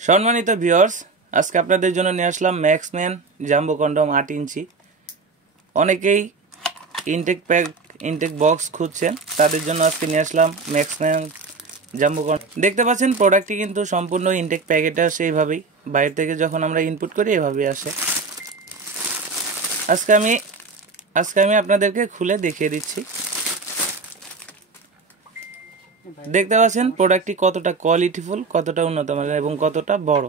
সম্মানিত ভিউয়ার্স, আজকে আপনাদের জন্য নিয়ে আসলাম ম্যাক্সম্যান জাম্বো কন্ডম 8 ইঞ্চি। অনেকেই ইনটেক বক্স খুঁজছেন, তাদের জন্য আজকে নিয়ে আসলাম ম্যাক্সম্যান জাম্বো কন্ডম। দেখতে পাচ্ছেন প্রোডাক্টটি কিন্তু সম্পূর্ণ ইনটেক প্যাকেটে আসে এইভাবেই, বাইরে থেকে যখন আমরা ইনপুট করি এভাবেই আসে। আজকে আমি আপনাদেরকে খুলে দেখিয়ে দিচ্ছি। দেখতে পাচ্ছেন প্রোডাক্টটি কতটা কোয়ালিটিফুল, কতটা উন্নত মানের এবং কতটা বড়।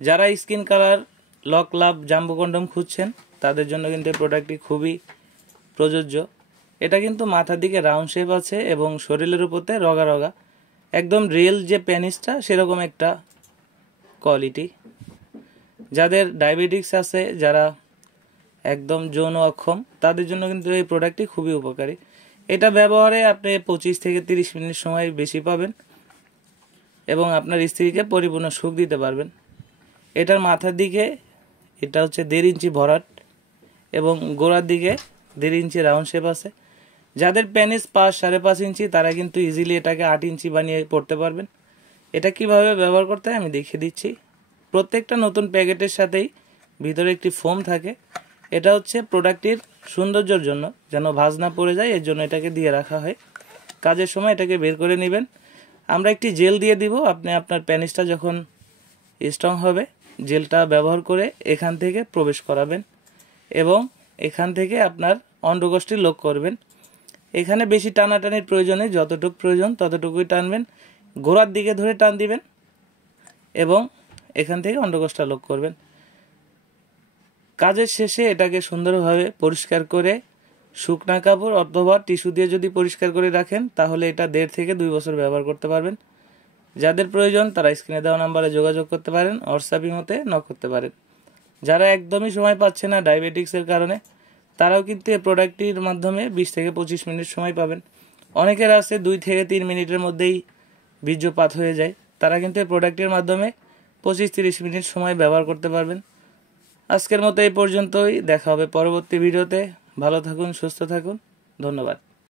যারা স্কিন কালার লক লাভ জাম্বো কন্ডম খুঁজছেন তাদের জন্য কিন্তু এই প্রোডাক্টটি খুবই প্রযোজ্য। এটা কিন্তু মাথার দিকে রাউন্ড শেপ আছে এবং শরীরের উপরে রগা রগা, একদম রিয়েল যে পেনিসটা সেরকম একটা কোয়ালিটি। যাদের ডায়াবেটিক্স আছে, যারা একদম যৌন অক্ষম, তাদের জন্য কিন্তু এই প্রোডাক্টটি খুবই উপকারী। এটা ব্যবহারে আপনি 25 থেকে 30 মিনিট সময় বেশি পাবেন এবং আপনার স্ত্রীকে পরিপূর্ণ সুখ দিতে পারবেন। এটার মাথার দিকে এটা হচ্ছে 1.5 ইঞ্চি ভরাট এবং গোড়ার দিকে 1.5 ইঞ্চি রাউন্ড শেপ আছে। যাদের পেনিস 5-5.5 ইঞ্চি তারা কিন্তু ইজিলি এটাকে 8 ইঞ্চি বানিয়ে পড়তে পারবেন। এটা কিভাবে ব্যবহার করতে হয় আমি দেখিয়ে দিচ্ছি। প্রত্যেকটা নতুন প্যাকেটের সাথেই ভিতরে একটি ফোম থাকে। এটা হচ্ছে প্রোডাক্টটির সৌন্দর্যের জন্য, যেন ভাঁজ না পড়ে যায়, এর জন্য এটাকে দিয়ে রাখা হয়। কাজের সময় এটাকে বের করে নেবেন। আমরা একটি জেল দিয়ে দিব। আপনি আপনার পেনিসটা যখন স্ট্রং হবে জেলটা ব্যবহার করে এখান থেকে প্রবেশ করাবেন এবং এখান থেকে আপনার অন্ডকোষটি লক করবেন। এখানে বেশি টানাটানির প্রয়োজনে যতটুকু প্রয়োজন ততটুকুই টানবেন, গোড়ার দিকে ধরে টান দিবেন এবং এখান থেকে অন্ডকোষটা লক করবেন। কাজের শেষে এটাকে সুন্দরভাবে পরিষ্কার করে শুকনা কাপড় অথবা টিস্যু দিয়ে যদি পরিষ্কার করে রাখেন তাহলে এটা 1.5 থেকে 2 বছর ব্যবহার করতে পারবেন। যাদের প্রয়োজন তারা স্ক্রিনে দেওয়া নাম্বারে যোগাযোগ করতে পারেন, হোয়াটসঅ্যাপ ইমোতে নক করতে পারেন। যারা একদমই সময় পাচ্ছে না ডায়াবেটিক্সের কারণে, তারাও কিন্তু এই প্রোডাক্টটির মাধ্যমে 20 থেকে 25 মিনিট সময় পাবেন। অনেকের আছে 2 থেকে 3 মিনিটের মধ্যেই বীর্যপাত হয়ে যায়, তারা কিন্তু এই প্রোডাক্টের মাধ্যমে 25-30 মিনিট সময় ব্যবহার করতে পারবেন। আজকের মতো এই পর্যন্তই, দেখা হবে পরবর্তী ভিডিওতে। ভালো থাকুন, সুস্থ থাকুন, ধন্যবাদ।